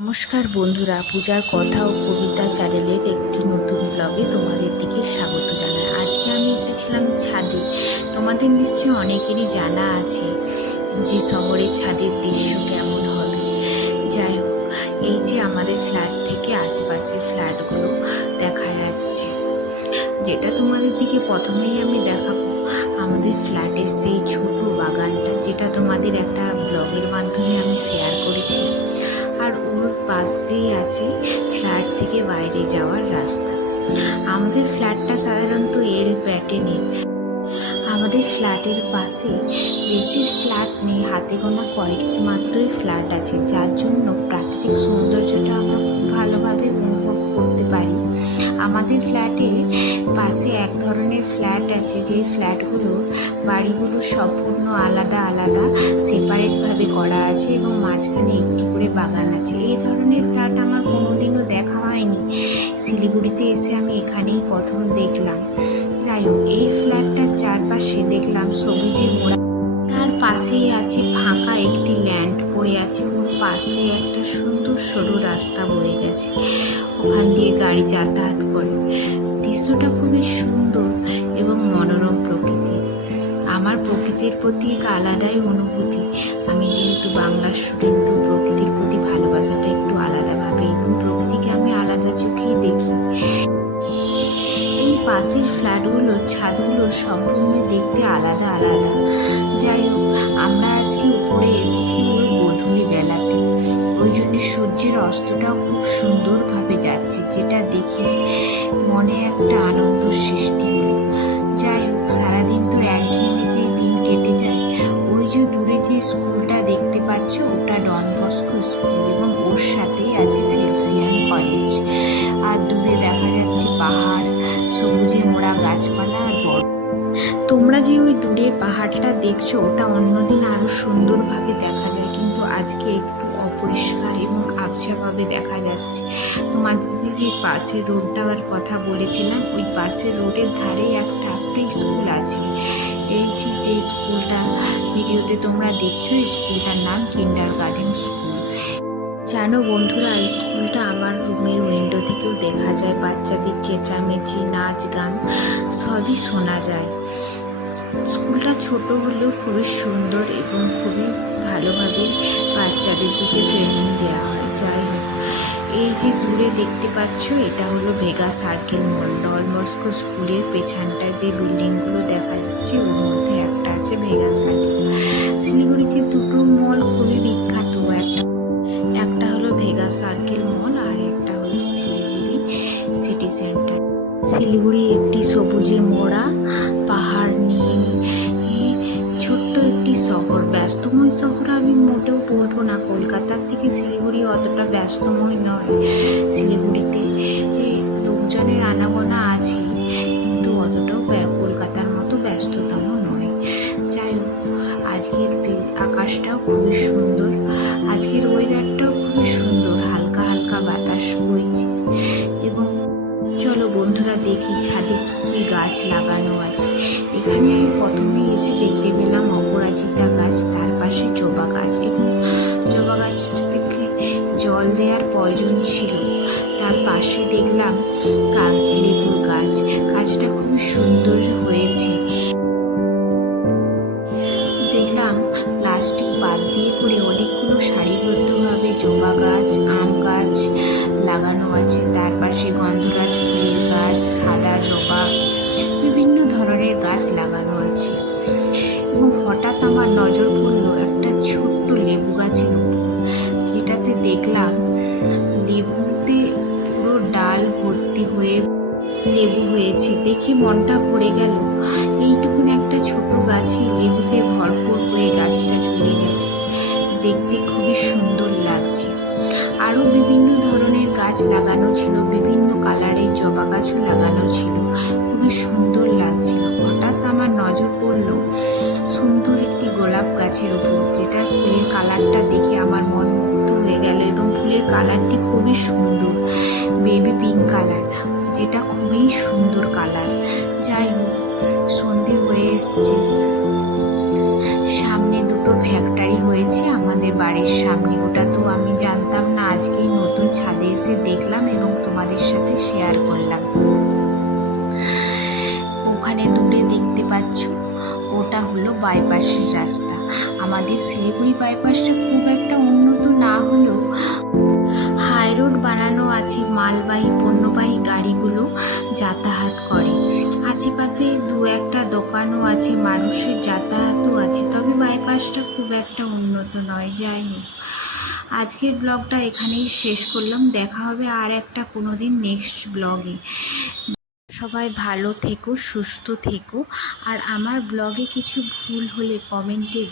নমস্কার বন্ধুরা, পূজার কথা ও কবিতা চ্যানেলের একটি নতুন ব্লগে তোমাদের দিকে স্বাগত জানাই। আজকে আমি এসেছিলাম ছাদে। তোমাদের নিশ্চয়ই অনেকেরই জানা আছে যে শহরের ছাদের দৃশ্য কেমন হবে। যাই হোক, এই যে আমাদের ফ্ল্যাট থেকে আশেপাশের ফ্ল্যাটগুলো দেখা যাচ্ছে, যেটা তোমাদের দিকে প্রথমেই আমি দেখাবো। আমাদের ফ্ল্যাটের সেই ছোট বাগানটা, যেটা তোমাদের একটা ব্লগের মাধ্যমে আমি শেয়ার করেছি। আর ওর পাশ দিয়েই আছে ফ্ল্যাট থেকে বাইরে যাওয়ার রাস্তা। আমাদের ফ্ল্যাটটা সাধারণত এল প্যাটার্নের আমাদের ফ্ল্যাটের পাশে বেশি ফ্ল্যাট নেই, হাতে গোনা কয়েক মাত্রই ফ্ল্যাট আছে, যার জন্য প্রাকৃতিক সৌন্দর্যটা আমরা খুব ভালোভাবে অনুভব করতে পারি। আমাদের ফ্ল্যাটে পাশে এক ধরনের ফ্ল্যাট আছে যে ফ্ল্যাটগুলো বাড়িগুলো সম্পূর্ণ আলাদা আলাদা সেপারেটভাবে করা আছে এবং মাঝখানে একটি করে বাগান আছে। এই ধরনের ফ্ল্যাট আমার কোনোদিনও দেখা হয়নি। শিলিগুড়িতে এসে আমি এখানেই প্রথম দেখলাম। যাই হোক, এই ফ্ল্যাটটার চারপাশে দেখলাম সবুজে মোড়া তার পাশেই আছে ফাঁকা একটি ল্যান্ড পড়ে আছে। ওর পাশ দিয়ে একটা সুন্দর সরু রাস্তা বয়ে গেছে। ওখান দিয়ে গাড়ি যাতায়াত করে। দৃশ্যটা খুবই সুন্দর এবং মনোরম প্রকৃতি। আমার প্রকৃতির প্রতি এক আলাদাই অনুভূতি। আমি যেহেতু বাংলার স্টুডেন্ট তো প্রকৃতির প্রতি ভালোবাসাটা একটু আলাদাভাবে। এবং প্রকৃতিকে আমি আলাদা চোখেই দেখি। পাশের ফ্ল্যাটগুলোর ছাদগুলো সম্পূর্ণ দেখতে আলাদা আলাদা। যাই হোক, আমরা আজকে উপরে এসেছি ওই বেলাতে। ওই জন্য সূর্যের অস্তটাও খুব সুন্দরভাবে যাচ্ছে, যেটা দেখে মনে একটা আনন্দ সৃষ্টি হলো। যাই হোক, সারাদিন তো একঘেয়েমিতে দিন কেটে যায়। ওই যে দূরে যে স্কুলটা দেখতে পাচ্ছ তোমরা যে ওই দূরের পাহাড়টা দেখছ, ওটা অন্যদিন আরও সুন্দরভাবে দেখা যায়। কিন্তু আজকে একটু অপরিষ্কার এবং আবছাভাবে দেখা যাচ্ছে। তোমাদের যে পাশের রোডটার কথা বলেছিলাম, ওই পাশের রোডের ধারেই একটা প্রি স্কুল আছে। এই যে স্কুলটা ভিডিওতে তোমরা দেখছ স্কুলটার নাম কিন্ডার গার্ডেন স্কুল। জানো বন্ধুরা, স্কুলটা আমার রুমের উইন্ডো থেকেও দেখা যায়। বাচ্চাদের চেঁচামেচি, নাচ গান, সবই শোনা যায়। স্কুলটা ছোট হলেও খুবই সুন্দর এবং খুবই ভালোভাবে বাচ্চাদের দিকে ট্রেনিং দেওয়া হয়। যাই হোক, এই যে দূরে দেখতে পাচ্ছ, এটা হলো ভেগা সার্কেল মল ডল মস্কো স্কুলের পেছনটায় যে বিল্ডিংগুলো দেখা যাচ্ছে, ওর মধ্যে একটা আছে ভেগা সার্কেল শিলিগুড়িতে দুটো মল খুবই বিখ্যাত, একটা শিলিগুড়ি সিটি সেন্টার শিলিগুড়ি একটি সবুজে মোড়া, পাহাড় নিয়ে ছোট্ট একটি শহর। ব্যস্তময় শহর আমি মোটেও বলব না। কলকাতার থেকে শিলিগুড়ি অতটা ব্যস্তময় নয়। শিলিগুড়িতে লোকজনের আনাগোনা আছে কিন্তু অতটাও কলকাতার মতো ব্যস্ততম নয়। যাই হোক, আজকের আকাশটাও খুবই সুন্দর। আজকের ওয়েদারটাও বাতাস বইছে। এবং চলো বন্ধুরা দেখি ছাদে কী কী গাছ লাগানো আছে। এখানে আমি প্রথমে এসে দেখতে পেলাম অপরাজিতা গাছ, তার পাশে জবা গাছ। এবং জবা গাছটা থেকে জল দেওয়ার প্রয়োজন ছিল তার পাশে দেখলাম কাগজ লেবুর গাছ। গাছটা খুব সুন্দর হয়েছে। তার পাশে গন্ধরাজ ফুলের গাছ, সাদা জবা, বিভিন্ন ধরনের গাছ লাগানো আছে। এবং হঠাৎ আমার নজর পড়ল একটা ছোট্ট লেবু গাছের উপর, যেটাতে দেখলাম লেবুতে পুরো ডাল ভর্তি হয়ে লেবু হয়েছে। দেখে মনটা পড়ে গেল, এইটুকুন একটা ছোট গাছে লেবুতে ভরপুর হয়ে গাছটা চলে গেছে। দেখতে লাগানো ছিল, বিভিন্ন কালারের জবা গাছও লাগানো ছিল। খুবই সুন্দর লাগছিল। হঠাৎ আমার নজর পড়ল সুন্দর একটি গোলাপ গাছের উপর, যেটা ফুলের কালারটা দেখে আমার মন মুগ্ধ হয়ে গেল এবং ফুলের কালারটি খুবই সুন্দর, বেবি পিঙ্ক কালার, যেটা খুবই সুন্দর কালার। যাই হোক, সন্ধে হয়ে এসছে। সামনে দুটো ফ্যাক্টরি হয়েছে, আমাদের বাড়ির সামনে। ওটা তো আমি জানতাম না আজকেই নতুন ছাদে এসে দেখলাম এবং তোমাদের সাথে শেয়ার করলাম। ওখানে দূরে দেখতে পাচ্ছ, ওটা হলো বাইপাসের রাস্তা। আমাদের শিলিগুড়ি বাইপাসটা খুব একটা উন্নত না হলেও হাই রোড বানানো আছে, মালবাহী, পণ্যবাহী গাড়িগুলো যাতায়াত করে। আশেপাশে দু একটা দোকানও আছে, মানুষের যাতায়াতও আছে বাইপাসটা খুব একটা উন্নত নয়, যাই হোক। আজকের ব্লগটা এখানেই শেষ করলাম। দেখা হবে আর একটা কোনো দিন নেক্সট ব্লগে সবাই ভালো থেকো, সুস্থ থেকো। আর আমার ব্লগে কিছু ভুল হলে কমেন্টে